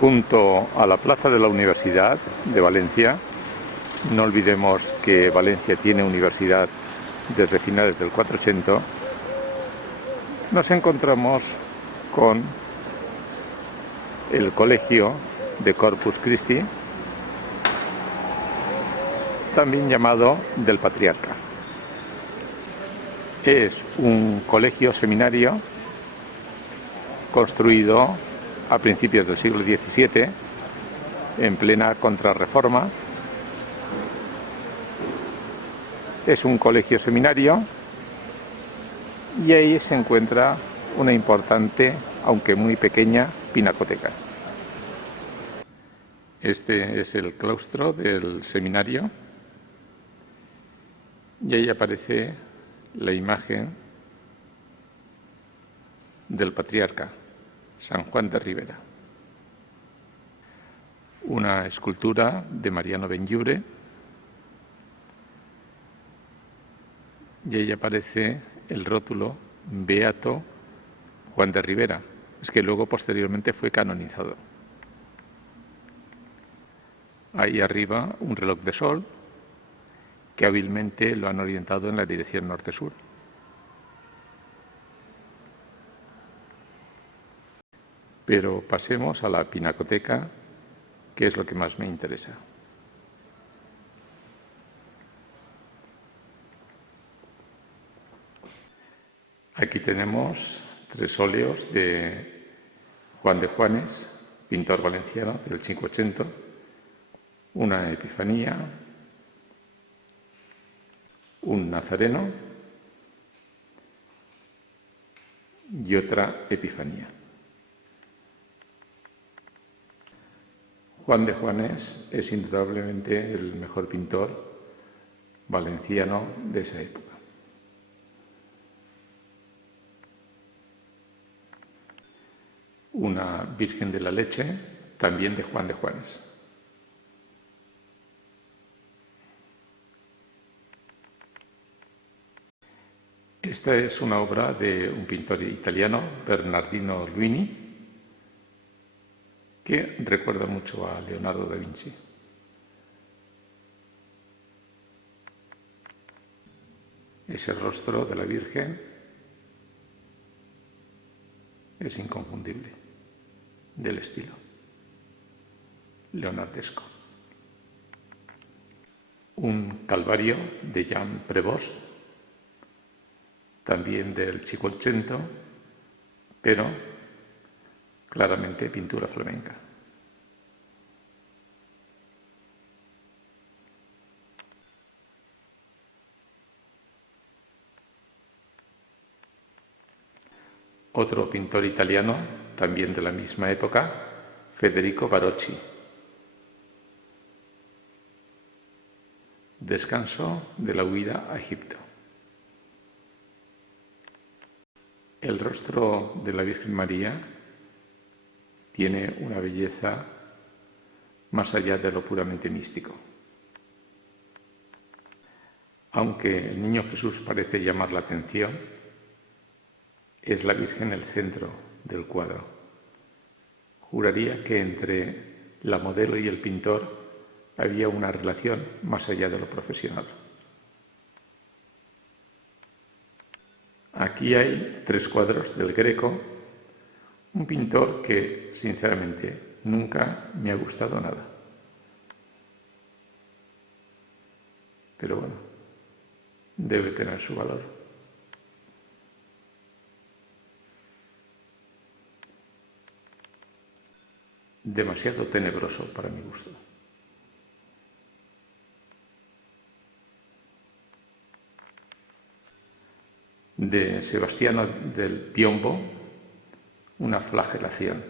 junto a la plaza de la Universidad de Valencia. No olvidemos que Valencia tiene universidad desde finales del 400. Nos encontramos con el colegio de Corpus Christi, también llamado del Patriarca. Es un colegio seminario construido a principios del siglo XVII, en plena Contrarreforma. Es un colegio seminario y ahí se encuentra una importante, aunque muy pequeña, pinacoteca. Este es el claustro del seminario y ahí aparece la imagen del patriarca, San Juan de Ribera. Una escultura de Mariano Benlliure y ahí aparece el rótulo Beato Juan de Ribera. Es que luego posteriormente fue canonizado. Ahí arriba un reloj de sol que hábilmente lo han orientado en la dirección norte-sur. Pero pasemos a la pinacoteca, que es lo que más me interesa. Aquí tenemos 3 óleos de Juan de Juanes, pintor valenciano del 580, una Epifanía, un Nazareno y otra Epifanía. Juan de Juanes es indudablemente el mejor pintor valenciano de esa época. Una Virgen de la Leche, también de Juan de Juanes. Esta es una obra de un pintor italiano, Bernardino Luini, que recuerda mucho a Leonardo da Vinci. Ese rostro de la Virgen es inconfundible, del estilo leonardesco. Un Calvario de Jean Prévost, también del Cinquecento, pero claramente pintura flamenca. Otro pintor italiano, también de la misma época, Federico Barocci. Descanso de la huida a Egipto. El rostro de la Virgen María tiene una belleza más allá de lo puramente místico. Aunque el niño Jesús parece llamar la atención, es la Virgen el centro del cuadro. Juraría que entre la modelo y el pintor había una relación más allá de lo profesional. Aquí hay 3 cuadros del Greco, un pintor que, sinceramente, nunca me ha gustado nada. Pero bueno, debe tener su valor. Demasiado tenebroso para mi gusto. De Sebastiano del Piombo, una flagelación.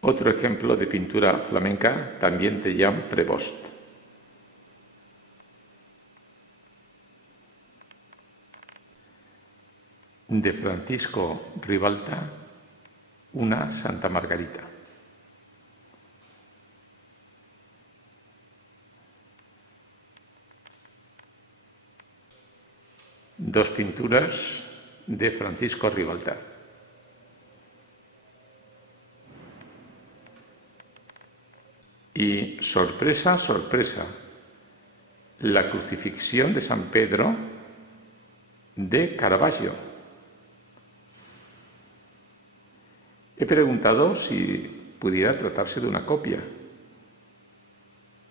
Otro ejemplo de pintura flamenca, también de Jean Prévost. De Francisco Ribalta, una Santa Margarita. Dos pinturas de Francisco Ribalta. Y sorpresa, sorpresa, la crucifixión de San Pedro de Caravaggio. He preguntado si pudiera tratarse de una copia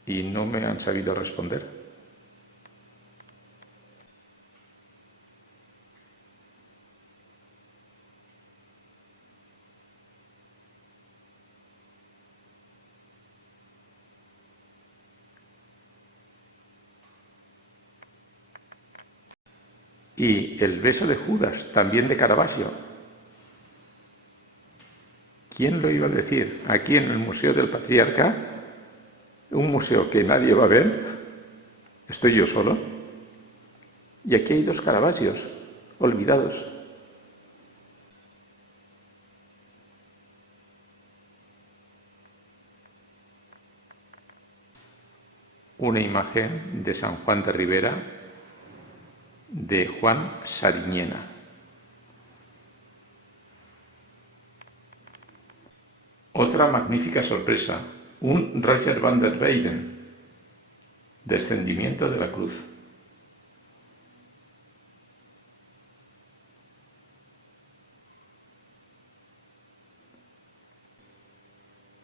y no me han sabido responder. Y el beso de Judas, también de Caravaggio. ¿Quién lo iba a decir? Aquí en el Museo del Patriarca, un museo que nadie va a ver, estoy yo solo, y aquí hay dos Caravaggios olvidados. Una imagen de San Juan de Ribera, de Juan Sariñena. Otra magnífica sorpresa, un Roger van der Weyden, Descendimiento de la Cruz.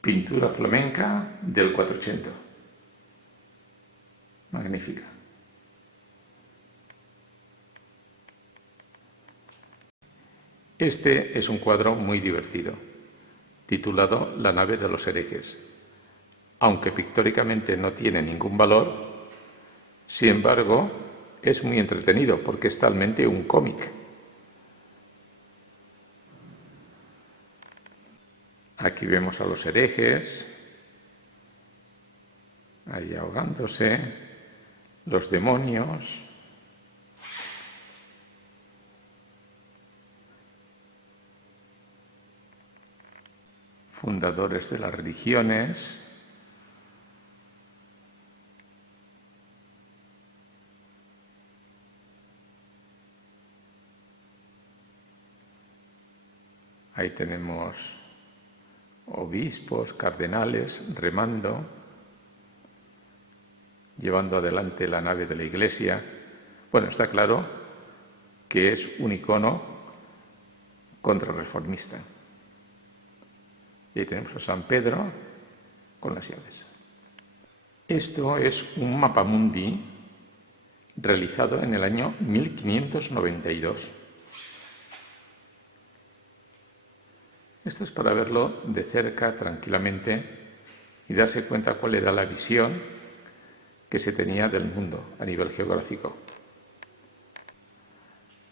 Pintura flamenca del 400. Magnífica. Este es un cuadro muy divertido, titulado La nave de los herejes. Aunque pictóricamente no tiene ningún valor, sin embargo, es muy entretenido porque es talmente un cómic. Aquí vemos a los herejes, ahí ahogándose, los demonios. Fundadores de las religiones. Ahí tenemos obispos, cardenales, remando, llevando adelante la nave de la iglesia. Bueno, está claro que es un icono contrarreformista. Y ahí tenemos a San Pedro con las llaves. Esto es un mapamundi realizado en el año 1592. Esto es para verlo de cerca, tranquilamente, y darse cuenta cuál era la visión que se tenía del mundo a nivel geográfico.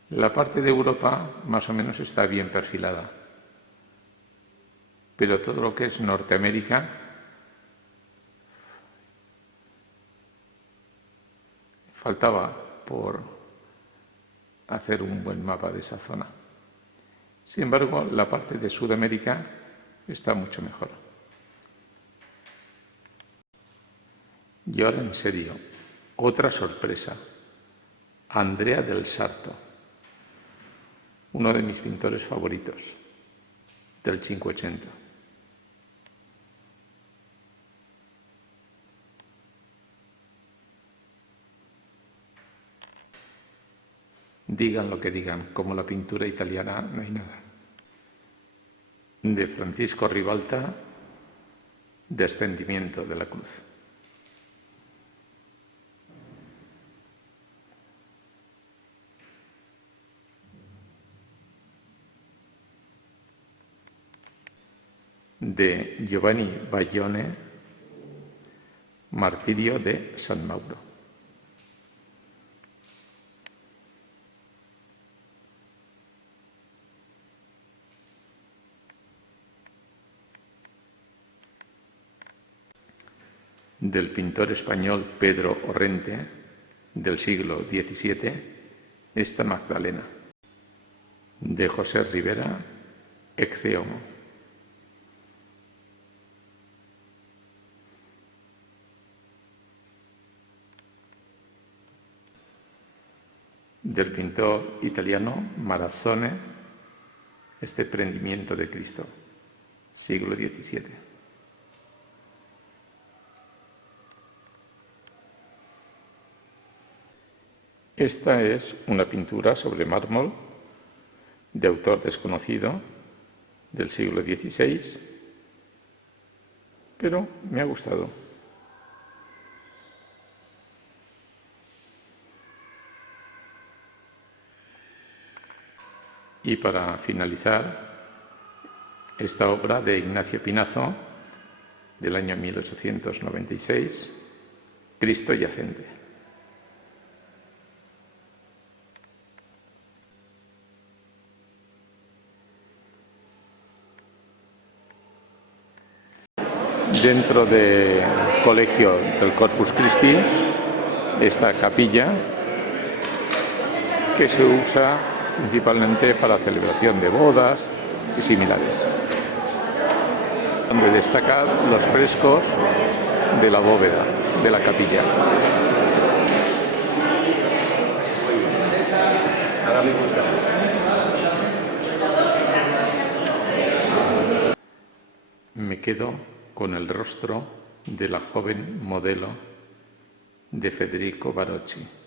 La parte de Europa más o menos está bien perfilada, pero todo lo que es Norteamérica faltaba por hacer un buen mapa de esa zona. Sin embargo, la parte de Sudamérica está mucho mejor. Y ahora en serio, otra sorpresa. Andrea del Sarto, uno de mis pintores favoritos del 580. Digan lo que digan, como la pintura italiana no hay nada. De Francisco Ribalta, Descendimiento de la Cruz. De Giovanni Baglione, Martirio de San Mauro. Del pintor español Pedro Orrente, del siglo XVII, esta Magdalena. De José Rivera, Ecce Homo. del pintor italiano Marazzone, este prendimiento de Cristo, siglo XVII. Esta es una pintura sobre mármol de autor desconocido del siglo XVI, pero me ha gustado. Y para finalizar, esta obra de Ignacio Pinazo, del año 1896, Cristo yacente. Dentro del colegio del Corpus Christi, esta capilla que se usa principalmente para celebración de bodas y similares, donde destacar los frescos de la bóveda de la capilla. Me quedo con el rostro de la joven modelo de Federico Barocci.